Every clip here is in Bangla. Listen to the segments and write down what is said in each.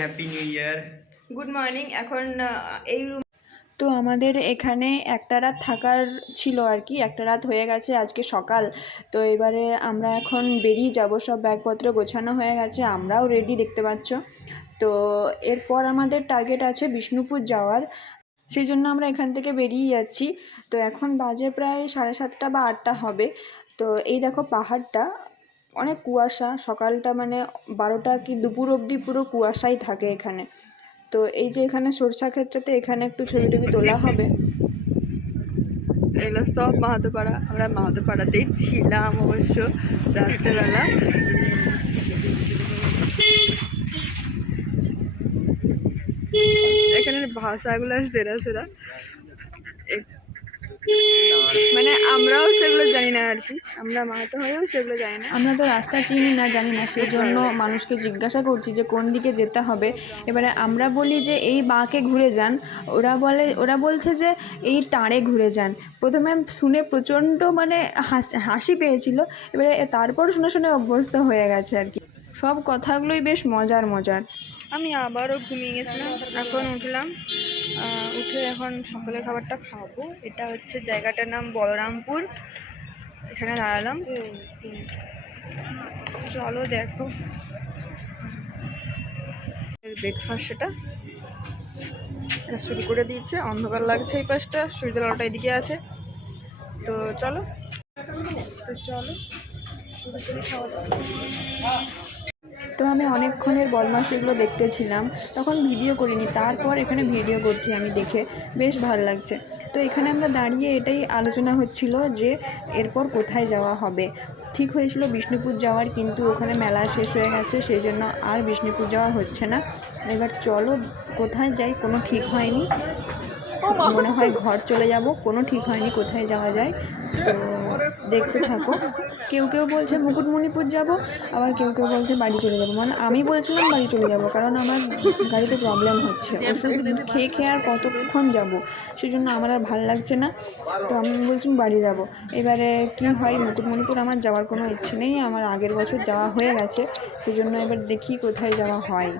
Happy new year. Good morning. এখন এই রুম তো আমাদের এখানে একটা রাত থাকার ছিল আর কি, একটা রাত হয়ে গেছে আজকে সকাল। তো এবারে আমরা এখন বেরিয়ে যাব, সব ব্যাগপত্র গোছানো হয়ে গেছে, আমরাও রেডি দেখতে পাচ্ছ। তো এরপর আমাদের টার্গেট আছে বিষ্ণুপুর যাওয়ার, সেই জন্য আমরা এখান থেকে বেরিয়ে যাচ্ছি। তো এখন বাজে প্রায় 7:30 বা 8টা হবে। তো এই দেখো পাহাড়টা, অনেক কুয়াশা, সকালটা মানে 12টা কি দুপুর অবধি পুরো কুয়াশাই থাকে এখানে। তো এই যে এখানে সরষা ক্ষেত্রতে এখানে একটু ছবি টবি তোলা হবে। এগুলো সব মাহাতোপাড়া, আমরা মাহাতোপাড়াতেই ছিলাম অবশ্য রাত্রেবেলা। এখানের ভাষাগুলো সেরা সেরা, মানে আমরাও সেগুলো জানি না আর কি, আমরা মাহাতো হয়েও সেগুলো জানি না, আমরা তো রাস্তা চিনি না, জানি না, সেই জন্য মানুষকে জিজ্ঞাসা করছি যে কোন দিকে যেতে হবে। এবারে আমরা বলি যে এই বাঁকে ঘুরে যান, ওরা বলছে যে এই টাঁড়ে ঘুরে যান। প্রথমে শুনে প্রচণ্ড মানে হাসি পেয়েছিল, এবারে তারপর শুনে শুনে অভ্যস্ত হয়ে গেছে আর কি। সব কথাগুলোই বেশ মজার মজার। আমি আবারও ঘুমিয়ে গেছিলাম, এখন উঠলাম, উঠে এখন সকালের খাবারটা খাবো। এটা হচ্ছে জায়গাটার নাম বলরামপুর, এখানে দাঁড়ালাম। চলো দেখো ব্রেকফাস্ট, সেটা শুরু করে দিয়েছে। অন্ধকার লাগছে এই পাশটা, সূর্যের আলোটা এদিকে আছে। তো চলো শুরু করি খাওয়া দাওয়া। তো আমি অনেকক্ষণের বদমাশিগুলো দেখতেছিলাম, তখন ভিডিও করিনি, তারপর এখানে ভিডিও করছি আমি, দেখে বেশ ভালো লাগছে। তো এখানে আমরা দাঁড়িয়ে এটাই আলোচনা হচ্ছিল যে এরপর কোথায় যাওয়া হবে। ঠিক হয়েছিল বিষ্ণুপুর যাওয়ার, কিন্তু ওখানে মেলা শেষ হয়ে গেছে, সেই জন্য আর বিষ্ণুপুর যাওয়া হচ্ছে না। এবার চলো কোথায় যাই কোনো ঠিক হয়নি, মনে হয় ঘর চলে যাব, কোনো ঠিক হয়নি কোথায় যাওয়া যায়। তো দেখতে থাকো। কেউ কেউ বলছে মুকুটমণিপুর যাব, আবার কেউ কেউ বলছে বাড়ি চলে যাব। মানে আমি বলছিলাম বাড়ি চলে যাব, কারণ আমার গাড়িতে প্রবলেম হচ্ছে, ওষুধ খেয়ে খেয়ে আর কতক্ষণ যাব, সেই জন্য আমার আর ভালো লাগছে না। তো আমি বলছি বাড়ি যাব। এবারে কি হয়, মুকুটমণিপুর আমার যাওয়ার কোনো ইচ্ছে নেই, আমার আগের বছর যাওয়া হয়ে গেছে, সেই জন্য এবার দেখি কোথায় যাওয়া হয়।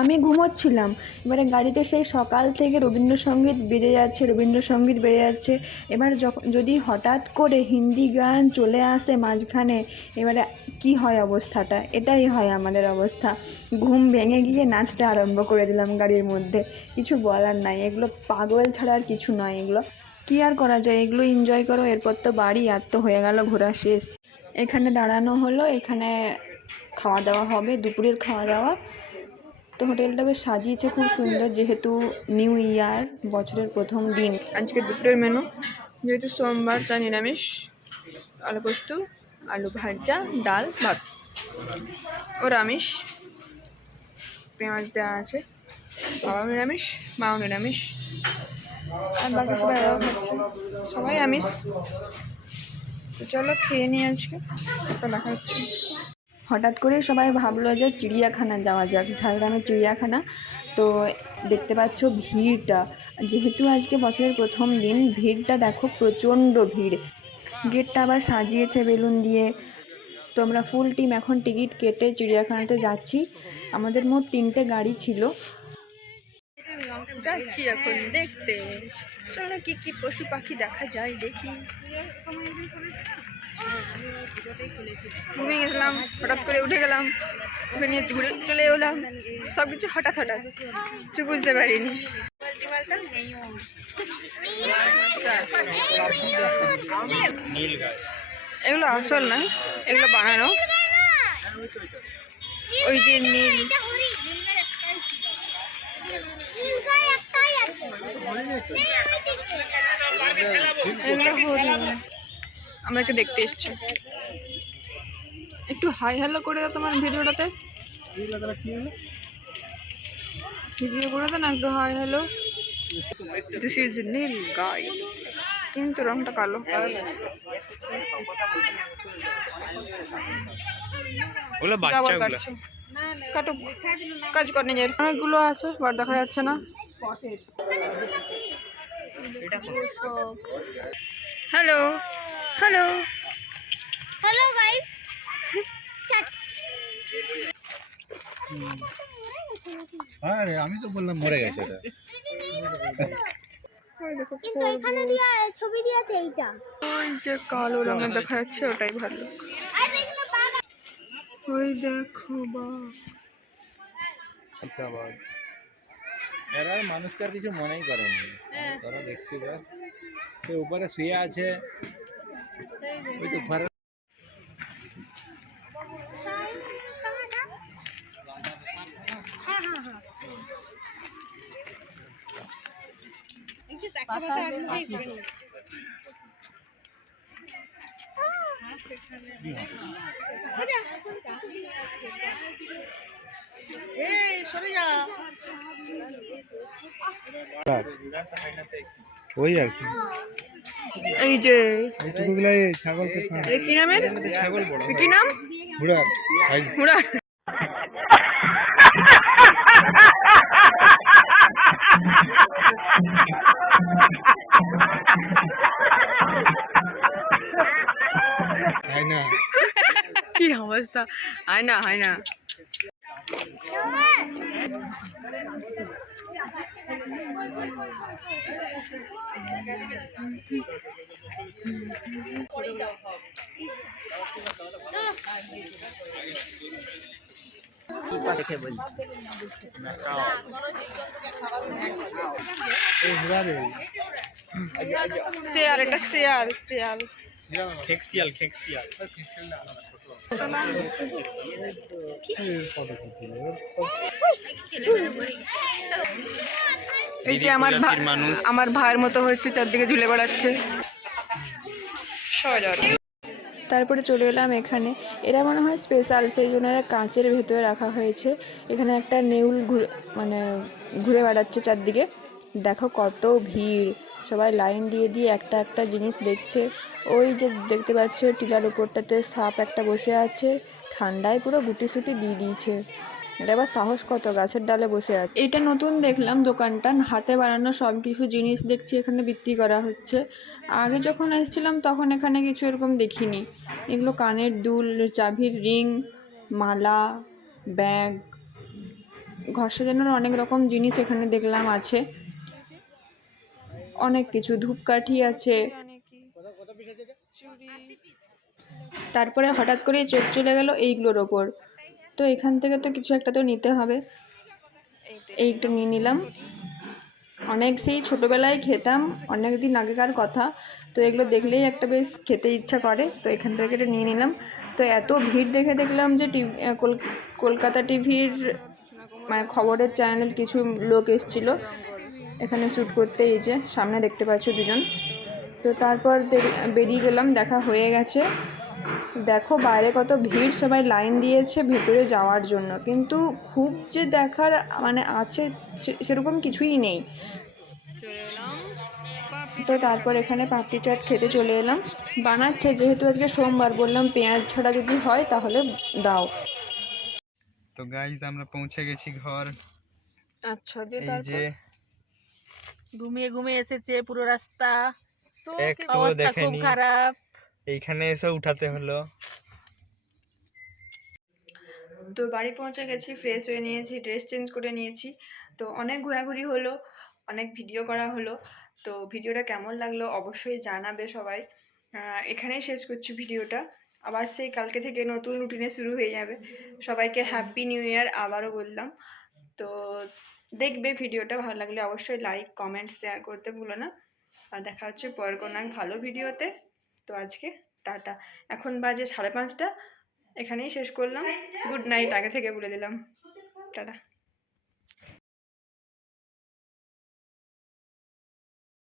আমি ঘুমোচ্ছিলাম, এবারে গাড়িতে সেই সকাল থেকে রবীন্দ্রসঙ্গীত বেজে যাচ্ছে। এবার যদি হঠাৎ করে হিন্দি গান চলে আসে মাঝখানে, এবারে কি হয় অবস্থাটা, এটাই হয় আমাদের অবস্থা। ঘুম ভেঙে গিয়ে নাচতে আরম্ভ করে দিলাম গাড়ির মধ্যে। কিছু বলার নাই, এগুলো পাগল ছাড়া আর কিছু নয়, এগুলো কি আর করা যায়, এগুলো এনজয় করো, এরপর তো বাড়ি, আর তো হয়ে গেল ঘোরা শেষ। এখানে দাঁড়ানো হলো, এখানে খাওয়া দাওয়া হবে, দুপুরের খাওয়া দাওয়া। তো হোটেলটা বেশ সাজিয়েছে খুব সুন্দর, যেহেতু নিউ ইয়ার, বছরের প্রথম দিন। আজকে দুপুরের মেনু, যেহেতু সোমবার তাই নিরামিষ, আলু পোস্ত, আলু ভাজা, ডাল, ভাত। ওর আমিষ, পেঁয়াজ দেওয়া আছে, বাবাও নিরামিষ, মাও নিরামিষ, আর বাকি সবাই এরাও খাচ্ছে, সবাই আমিষ। তো চলো খেয়ে নিই, আজকে দেখা হচ্ছে। হঠাৎ করে সবাই ভাবলো যে চিড়িয়াখানা যাওয়া যাক, ঝাড়গ্রামের চিড়িয়াখানা। তো দেখতে পাচ্ছ ভিড়টা, যেহেতু আজকে বছরের প্রথম দিন, ভিড়টা দেখো, প্রচণ্ড ভিড়। গেটটা আবার সাজিয়েছে বেলুন দিয়ে। তো আমরা ফুল টিম এখন টিকিট কেটে চিড়িয়াখানাতে যাচ্ছি। আমাদের মোট 3টে গাড়ি ছিল, যাচ্ছি এখন দেখতে। চলো কি কি পশু পাখি দেখা যায় দেখি। ঘুমিয়ে গেছিলাম, হঠাৎ করে উঠে গেলাম, ওখানে ঘুরে চলে এলাম, সব কিছু হঠাৎ কিছু বুঝতে পারিনি। এগুলো আসল না, এগুলো বানানো, ওই যে নীল, আমাকে দেখতে এসছে। একটু হাই হ্যালো করে দাও তোমার ভিডিওটাতে, ভিডিও করে দাও না একটু হাই হ্যালো। দিস ইজ নীল গাই, কিন্তু রংটা কালো। কাটো, কাজ করে নিজের, অনেকগুলো আছে বাট দেখা যাচ্ছে না। হ্যালো হ্যালো, হ্যালো গাইস, আরে আমি তো বললাম মরে গেছে এটা। কিন্তু এখানে দিয়া ছবি দিয়েছে এইটা। ওই যে কালো রঙের দেখা যাচ্ছে ওটাই ভালো। ওই দেখো এরা মানুষকে আর কিছু মনেই করেনি। তারা দেখছি সে উপরে শুয়ে আছে, ওই তো ঘরে ওই আর কি এই যে এইটুকুগুলাই ছাগলকে এ কি নামের ছাগল বড় এ কি নাম ঘোড়া ঘোড়া। তাই না কি অবস্থা, হয় না হয় না। শেয়াল, এটা শেয়াল শেয়াল। খেকশিয়াল খেকশিয়াল এই যে আমার ভাইয়ের মতো হচ্ছে, চারদিকে ঝুলে বেড়াচ্ছে। তারপরে চলে এলাম এখানে, এরা মনে হয় স্পেশাল, সেই জন্য এরা কাঁচের ভেতরে রাখা হয়েছে। এখানে একটা নেউল মানে ঘুরে বেড়াচ্ছে চারদিকে। দেখো কত ভিড়, সবাই লাইন দিয়ে দিয়ে একটা একটা জিনিস দেখছে। ওই যে দেখতে পাচ্ছ টিলার উপরটাতে সাপ একটা বসে আছে, ঠান্ডায় পুরো গুটি সুটি দিয়ে দিয়েছে। এটা আবার সাহস কত, গাছের ডালে বসে আছে। এটা নতুন দেখলাম দোকানটা, হাতে বানানো সব কিছু জিনিস দেখছি এখানে বিক্রি করা হচ্ছে। আগে যখন এসেছিলাম তখন এখানে কিছু এরকম দেখিনি। এগুলো কানের দুল, চাবির রিং, মালা, ব্যাগ, ঘর সাজানোর অনেক রকম জিনিস এখানে দেখলাম আছে, অনেক কিছু, ধূপকাঠি আছে। তারপরে হঠাৎ করে চোখ চলে গেল এইগুলোর ওপর, তো এখান থেকে তো কিছু একটা তো নিতে হবে, এইটা নিয়ে নিলাম। অনেক সেই ছোটোবেলায় খেতাম, অনেক দিন আগেকার কথা, তো এগুলো দেখলেই একটা বেশ খেতে ইচ্ছা করে, তো এখান থেকে এটা নিয়ে নিলাম। তো এত ভিড় দেখে দেখলাম যে কলকাতা টিভির মানে খবরের চ্যানেলের কিছু লোক এসেছিলো এখানে শ্যুট করতে। এই যে সামনে দেখতে পাচ্ছ দুজন। তো তারপর বেরিয়ে গেলাম, দেখা হয়ে গেছে। দেখো বাইরে কত ভিড়, সবাই লাইন দিয়েছে ভেতরে যাওয়ার জন্য, কিন্তু খুব যে দেখার মানে আছে সেরকম কিছুই নেই। তো তারপর এখানে পাপড়ি চাট খেতে চলে এলাম। বানাচ্ছে যেহেতু আজকে সোমবার, বললাম পেঁয়াজ ছাড়া যদি হয় তাহলে দাও। তো গাইস আমরা পৌঁছে গেছি ঘর। আচ্ছা, এই যে ঘুমিয়ে ঘুমিয়ে এসেছে পুরো রাস্তা, তো একটু অবস্থা খুব দেখেনি, খারাপ। এইখানে এসে উঠাতে হলো। তো বাড়ি পৌঁছে গেছি, ফ্রেশ হয়ে নিয়েছি, ড্রেস চেঞ্জ করে নিয়েছি। তো অনেক ঘোরাঘুরি হলো, অনেক ভিডিও করা হলো। তো ভিডিওটা কেমন লাগলো অবশ্যই জানাবে সবাই। এখানেই শেষ করছি ভিডিওটা, আবার সেই কালকে থেকে নতুন রুটিনে শুরু হয়ে যাবে। সবাইকে হ্যাপি নিউ ইয়ার আবারও বললাম। তো দেখবে ভিডিওটা, ভালো লাগলে অবশ্যই লাইক কমেন্ট শেয়ার করতে ভুলো না। আর দেখা হচ্ছে পরের কোনো এক ভালো ভিডিওতে। তো আজকে টাটা, এখন বাজে 5:30, এখানেই শেষ করলাম। গুড নাইট আগে থেকে বলে দিলাম, টাটা।